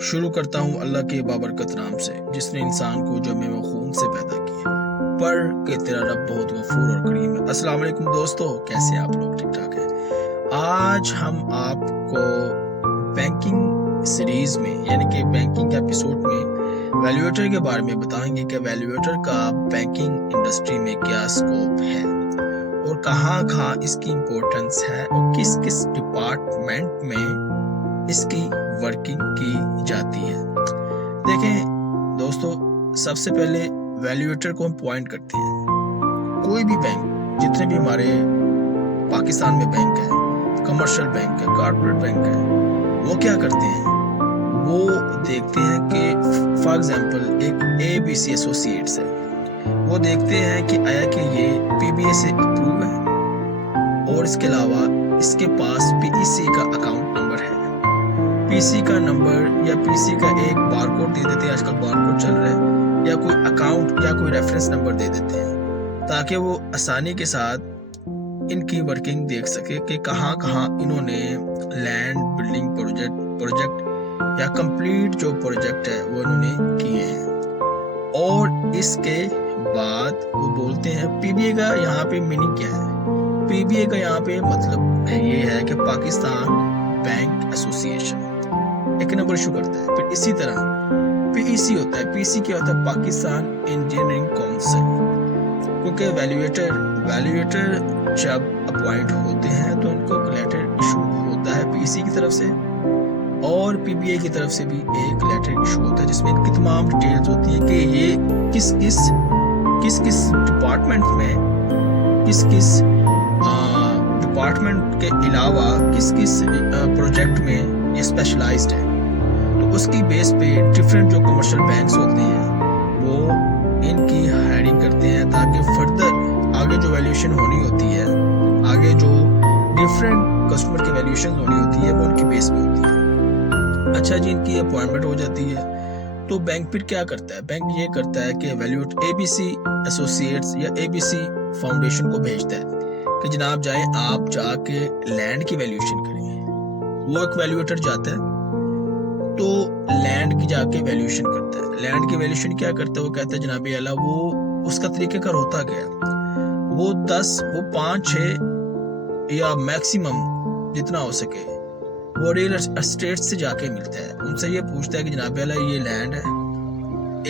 شروع کرتا ہوں اللہ کے بابرکت نام سے جس نے انسان کو جمع و خون سے پیدا کیا، پڑھ کہ تیرا رب بہت غفور اور کریم ہے۔ السلام علیکم دوستو، کیسے آپ لوگ؟ ٹھیک ٹھاک ہیں؟ آج ہم آپ کو بینکنگ سیریز میں یعنی کہ بینکنگ ایپیسوڈ میں ویلیویٹر کے بارے میں بتائیں گے کہ ویلیویٹر کا بینکنگ انڈسٹری میں کیا اسکوپ ہے اور کہاں کہاں اس کی امپورٹنس ہے اور کس کس ڈپارٹمنٹ میں اس کی ورکنگ کی جاتی ہے۔ دیکھیں دوستو، سب سے پہلے ویلیویٹر کو ہم پوائنٹ کرتے ہیں۔ کوئی بھی بینک، جتنے بھی ہمارے پاکستان میں بینک ہے، کمرشل بینک ہے، کارپوریٹ بینک ہے، وہ کیا کرتے ہیں؟ وہ دیکھتے ہیں کہ فار ایگزامپل ایک ABC ایسوسیٹس ہے، وہ دیکھتے ہیں کہ آیا کہ یہ PBA سے اپروو ہے اور اس کے علاوہ اس کے پاس PEC کا اکاؤنٹ نمبر ہے۔ PC کا نمبر یا PC کا ایک بار کوڈ دے دیتے ہیں، آج کل بار کوڈ چل رہا ہے، یا کوئی اکاؤنٹ یا کوئی ریفرنس نمبر دے دیتے ہیں تاکہ وہ آسانی کے ساتھ ان کی ورکنگ دیکھ سکے کہ کہاں کہاں انہوں نے لینڈ بلڈنگ پروجیکٹ یا کمپلیٹ جو پروجیکٹ ہے وہ انہوں نے کیے ہیں۔ اور اس کے بعد وہ بولتے ہیں PBA کا یہاں پہ میننگ کیا ہے؟ PBA کا یہاں پہ مطلب یہ ہے کہ پاکستان بینک ایسوسیشن ایک نمبر ایشو کرتا ہے۔ پھر اسی طرح PEC ہوتا ہے، PC کیا ہوتا ہے؟ پاکستان انجینئرنگ کونسل، کیونکہ ویلیویٹر جب اپوائنٹ ہوتے ہیں تو ان کو لیٹر ایشو ہوتا ہے PC کی طرف سے اور PBA کی طرف سے بھی ایک لیٹر ایشو ہوتا ہے جس میں ان کی تمام ڈیٹیلز ہوتی ہیں کہ یہ کس کس ڈپارٹمنٹ میں کس ڈپارٹمنٹ کے علاوہ کس پروجیکٹ میں یہ اسپیشلائزڈ ہے۔ تو اس کی بیس پہ ڈفرینٹ جو کمرشل بینکس ہوتے ہیں وہ ان کی ہائرنگ کرتے ہیں تاکہ فردر آگے جو ویلیوشن ہونی ہوتی ہے، آگے جو ڈفرینٹ کسٹمر کی ویلیوشن ہونی ہوتی ہے وہ ان کی بیس پہ ہوتی ہے۔ اچھا جی، ان کی اپوائنٹمنٹ ہو جاتی ہے تو بینک پھر کیا کرتا ہے؟ بینک یہ کرتا ہے کہ ویلیویٹر ABC ایسوسیٹس یا ABC فاؤنڈیشن کو بھیجتا ہے کہ جناب جائیں آپ جا کے لینڈ کی ویلیوشن کریں۔ وہ ایک ویلیویٹر جاتا ہے تو لینڈ کی جا کے ویلیوشن کرتا ہے۔ لینڈ کی ویلیوشن کیا کرتا ہے؟ وہ کہتا ہے جناب اعلیٰ وہ اس کا طریقہ کار ہوتا گیا، وہ 5-6 یا میکسیمم جتنا ہو سکے وہ ریل اسٹیٹ سے جا کے ملتا ہے، ان سے یہ پوچھتا ہے کہ جناب اعلیٰ یہ لینڈ ہے،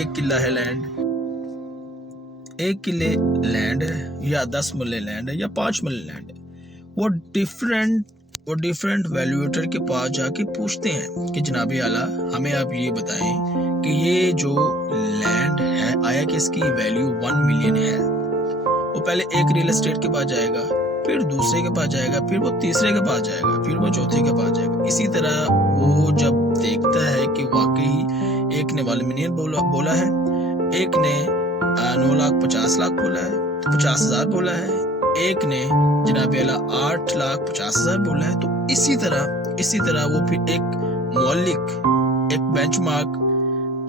1 کلہ ہے لینڈ، 1 کلے لینڈ ہے یا 10 مرلے لینڈ ہے یا 5 مرلے لینڈ ہے۔ وہ ڈیفرنٹ ویلیویٹر کے پاس جا کے پوچھتے ہیں کہ جناب اعلیٰ ہمیں آپ یہ بتائیں کہ یہ جو لینڈ ہے آیا کہ اس کی ویلیو 1 ملین ہے۔ وہ پہلے ایک ریل اسٹیٹ کے پاس جائے گا، پھر دوسرے کے پاس جائے گا، پھر وہ تیسرے کے پاس جائے گا، پھر وہ چوتھے کے پاس جائے گا۔ اسی طرح وہ جب دیکھتا ہے کہ واقعی ایک نے 1 ملین بولا ہے، ایک نے 9,50,00,000 بولا ہے، 50,000 بولا ہے، ایک نے جناب اعلیٰ 8,50,000 بولا ہے، تو اسی طرح وہ پھر ایک مولک ایک بینچ مارک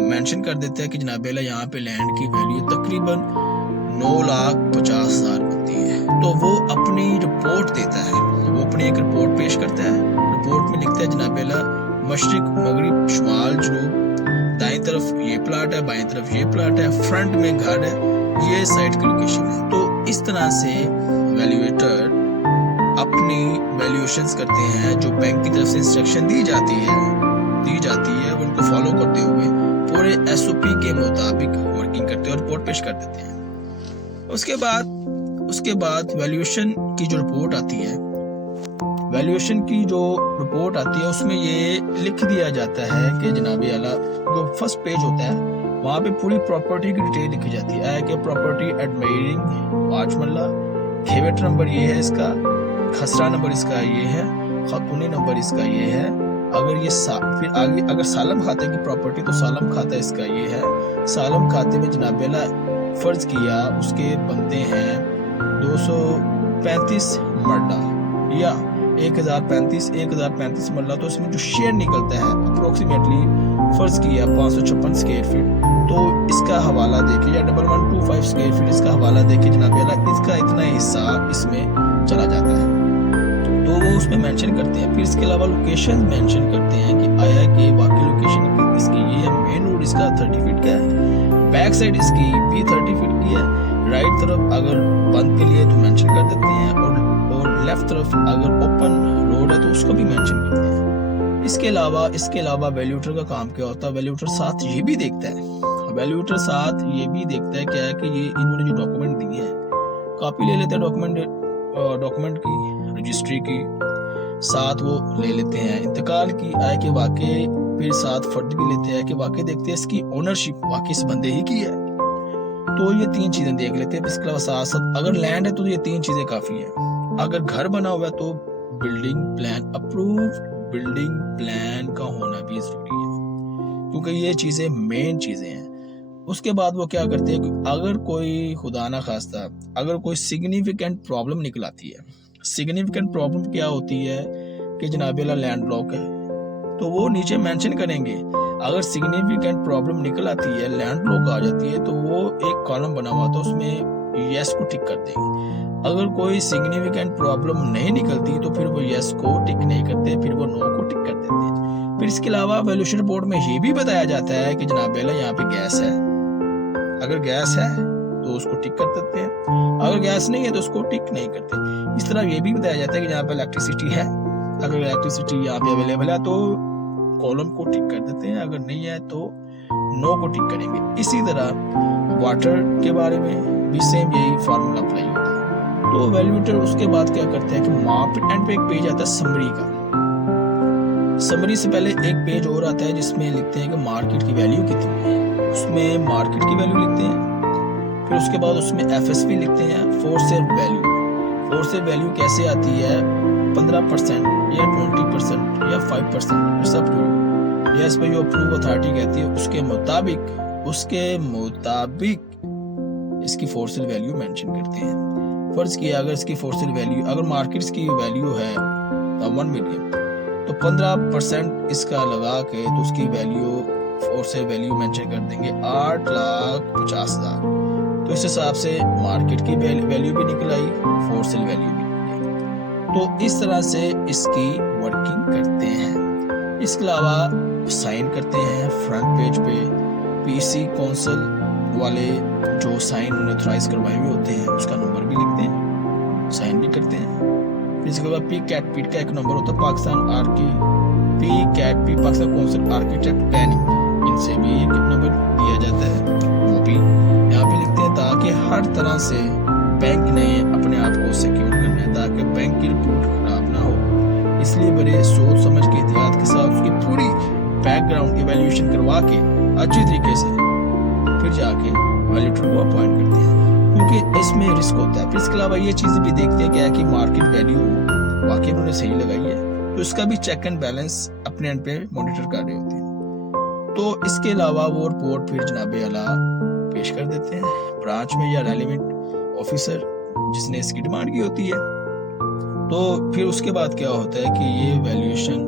مینشن کر دیتا ہے کہ جناب اعلیٰ یہاں پہ لینڈ کی ویلیو تقریباً 9,50,000 بنتی ہے۔ تو وہ اپنی رپورٹ دیتا ہے، وہ اپنی ایک رپورٹ پیش کرتا ہے۔ رپورٹ میں لکھتا ہے جناب اعلیٰ مشرق، مغرب، شمال، جنوب، دائیں طرف یہ پلاٹ ہے، بائیں طرف یہ پلاٹ ہے، فرنٹ میں گھر ہے، یہ سائٹ کی لوکیشن ہے۔ تو اس طرح سے ویلیویٹر اپنی ویلیوشنز کرتے ہیں، جو بینک کی طرف سے انسٹرکشن دی جاتی ہے وہ ان کو فالو کرتے ہوئے پورے SOP کے مطابق ورکنگ کرتے ہیں اور رپورٹ پیش کر دیتے ہیں۔ اس کے بعد ویلیوشن کی جو رپورٹ آتی ہے اس میں یہ لکھ دیا جاتا ہے کہ جناب اعلیٰ جو فرسٹ پیج ہوتا ہے وہاں پہ پوری پراپرٹی کی ڈیٹیل لکھی جاتی ہے کہ پراپرٹی ایڈمائرنگ 5 مرلہ، کھیوٹ نمبر یہ ہے اس کا، خسرہ نمبر اس کا یہ ہے، خاتونی نمبر اس کا یہ ہے، پھر آگے اگر سالم کھاتے کی پراپرٹی تو سالم کھاتا اس کا یہ ہے۔ سالم کھاتے میں جناب اعلیٰ فرض کیا اس کے بنتے ہیں 235 مرلہ یا 1035 مرلہ، تو اس میں جو شیئر نکلتا ہے اپروکسیمیٹلی فرض کیا 556 اسکوائر فٹ، تو اس کا حوالہ دیکھیں یا 1125 اسکوائر فٹ اس کا حوالہ دیکھیں جناب اعلیٰ، اس کا اتنا حصہ اس میں چلا جاتا ہے تو وہ اس میں مینشن کرتے ہیں۔ پھر اس کے علاوہ لوکیشن مینشن کرتے ہیں کہ آیا کہ واقعی لوکیشن बैक साइड इसकी भी 30 फीट की है। राइट तरफ अगर बंद के लिए तो मेंशन कर देते हैं, और लेफ्ट तरफ अगर ओपन रोड है तो उसको भी मेंशन करते हैं। इसके अलावा वैल्यूएटर का काम क्या होता है, वैल्यूएटर साथ ये भी देखता है, वैल्यूएटर साथ ये भी देखता है क्या है कि ये इन्होंने जो डॉक्यूमेंट दिए हैं, कॉपी ले लेते हैं डॉक्यूमेंट की, रजिस्ट्री की, साथ वो ले लेते हैं इंतकाल की आय के वाकई, फिर साथ फर्द भी लेते हैं कि वाकई देखते हैं इसकी ओनरशिप वाकई इस बंदे ही की है। तो ये 3 चीजें देख लेते हैं। इसके अलावा साथ अगर लैंड है तो ये 3 चीजें काफी हैं। अगर घर बना हुआ है तो building plan approve, building plan का होना भी जरूरी है, क्योंकि ये चीजें मेन चीजें हैं। उसके बाद वो क्या करते हैं कि अगर कोई खुदा ना खास्ता अगर कोई सिग्निफिकेंट प्रॉब्लम निकल आती है, सिग्निफिकेंट प्रॉब्लम क्या होती है कि जनाब वाला लैंड ब्लॉक है, तो वो नीचे मेंशन करेंगे। अगर सिग्निफिकेंट प्रॉब्लम निकल आती है, लैंड ब्लॉक आ जाती है, तो वो एक कॉलम बना हुआ तो उसमें यस को टिक कर देंगे। अगर कोई सिग्निफिकेंट प्रॉब्लम नहीं निकलती तो फिर वो यस को टिक नहीं करते, फिर वो नो को टिक कर देते हैं। फिर इसके अलावा वैल्यूएशन रिपोर्ट में ये भी बताया जाता है कि जनाब वाला यहाँ पे गैस है, अगर गैस है तो उसको टिक कर देते हैं, अगर गैस नहीं है तो उसको टिक नहीं करते। इस तरह ये भी बताया जाता है कि जहाँ पे इलेक्ट्रिसिटी है, अगर इलेक्ट्रिसिटी यहाँ पे अवेलेबल है तो कॉलम को टिक कर देते हैं, अगर नहीं है तो नो को टिक करेंगे। इसी तरह वाटर के बारे में भी सेम यही फार्मूला अप्लाई होता है। तो वैल्यूएटर उसके बाद क्या करते हैं कि मार्केट एंड पे एक पेज आता है समरी का। समरी से पहले एक पेज और आता है जिसमें लिखते हैं कि मार्केट की वैल्यू कितनी है, उसमें मार्केट की वैल्यू लिखते हैं। फिर उसके बाद उसमें एफएसपी लिखते हैं, for sale value. For sale value कैसे आती है, 15% या 20% या 5%, सब टू या इस पर जो अप्रूव अथॉरिटी कहती है उसके मुताबिक इसकी फोर सेल वैल्यू मेंशन करते हैं। फर्ज किया अगर इसकी फोर सेल वैल्यू, अगर मार्केट की वैल्यू है 1 मिलियन, तो 15% इसका लगा के तो उसकी value for sale value mention कर देंगे 8,50,000। तो इस हिसाब से मार्केट की वैल्यू भी निकल आई, फोर सेल वैल्यू भी निकल आई। तो इस तरह से इसकी वर्किंग करते हैं। इसके अलावा साइन करते हैं फ्रंट पेज पे, पीसी काउंसिल वाले जो साइन उन्हें ऑथराइज करवाए हुए होते हैं उसका नंबर भी लिखते हैं, साइन भी करते हैं। फिर इसके बाद पी का एक नंबर होता है, पाकिस्तान काउंसिल आर्किटेक्ट प्लानिंग, इनसे भी एक नंबर दिया जाता है, वो भी यहाँ पे लिखते हैं ताकि हर तरह से बैंक ने अपने आप को सिक्योर करना है, ताकि बैंक की रिपोर्ट खराब ना हो। इसलिए बड़े सोच समझ के एहतियात के साथ उसकी पूरी बैकग्राउंड इवैल्यूएशन करवा के अच्छी तरीके से फिर जाके वैल्यूएटर को अपॉइंट करते हैं, क्योंकि इसमें रिस्क होता है। फिर इसके अलावा ये चीज़ें भी देखते हैं क्या कि मार्केट वैल्यू वाकई उन्होंने सही लगाई है, तो इसका भी चेक एंड बैलेंस अपने एंड पे मॉनिटर कर रहे होते हैं। तो इसके अलावा वो रिपोर्ट फिर जनाबे आला पेश कर देते हैं ब्रांच में या रेलेवेंट ऑफिसर जिसने इसकी डिमांड की होती है। तो फिर उसके बाद क्या होता है कि ये वैल्यूएशन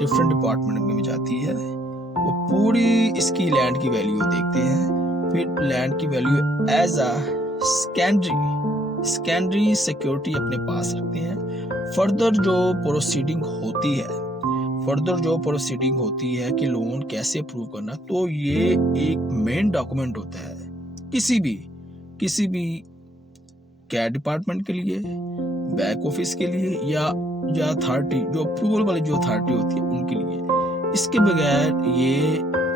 डिफरेंट डिपार्टमेंट में जाती है, वो पूरी इसकी लैंड की वैल्यू देखते हैं। फिर लैंड की value as a secondary security अपने पास रखते हैं। फर्दर जो प्रोसीडिंग होती है कि लोन कैसे अप्रूव करना, तो ये एक मेन डॉक्यूमेंट होता है किसी भी कैट डिपार्टमेंट के लिए, बैक ऑफिस के लिए या अथॉरिटी जो अप्रूवल वाली जो अथॉरिटी होती है उनके लिए। इसके बगैर ये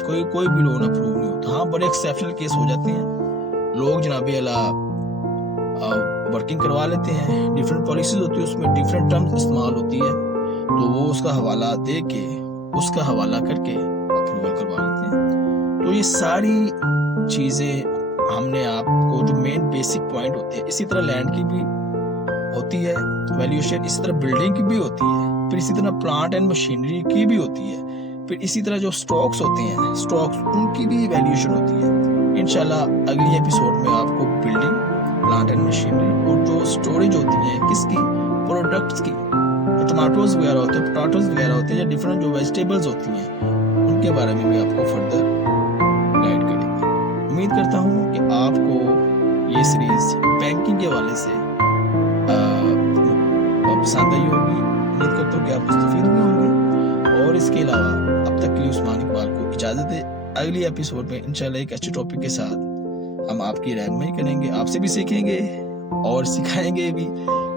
कोई भी लोन अप्रूव नहीं होता। हाँ, बड़े एक्सेप्शनल केस हो जाते हैं, लोग जनाबे अला वर्किंग करवा लेते हैं, डिफरेंट पॉलिसीज होती है, उसमें डिफरेंट टर्म्स इस्तेमाल होती है, तो वो उसका हवाला दे के उसका हवाला करके अप्रूवल करवा लेते हैं। तो ये सारी चीज़ें हमने आपको जो मेन बेसिक पॉइंट होते हैं, इसी तरह लैंड की भी होती है वैल्यूएशन, इसी तरह बिल्डिंग की भी होती है, फिर इसी तरह प्लांट एंड मशीनरी की भी होती है, फिर इसी तरह जो स्टॉक्स होते हैं उनकी भी वैल्यूएशन होती है। इंशाल्लाह अगली एपिसोड में आपको बिल्डिंग, प्लांट एंड मशीनरी और जो स्टोरेज होती है किसकी, प्रोडक्ट्स की, जो टमाटोज वगैरह होते हैं, पोटैटोज वगैरह होते हैं, या डिफरेंट जो वेजिटेबल्स होती हैं उनके बारे में भी आपको फर्दर गाइड करेंगे। उम्मीद करता हूँ कि आपको ये सीरीज बैंकिंग के हवाले से पसंद आई होगी। उम्मीद करता हूँ कि आप मुस्तफीद हुए होंगे। और इसके अलावा अब तक के लिए उस्मान इकबाल को इजाज़त है। अगली एपिसोड में इंशाल्लाह एक अच्छे टॉपिक के साथ ہم آپ کی رہنمائی کریں گے، آپ سے بھی سیکھیں گے اور سکھائیں گے بھی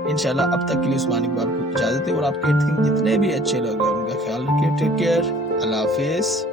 انشاءاللہ۔ اب تک کے لیے عثمان اقبال کو اجازت ہے، اور آپ کے ارد گرد جتنے بھی اچھے لوگ ہیں ان کا خیال رکھیے۔ ٹیک کیئر، اللہ حافظ۔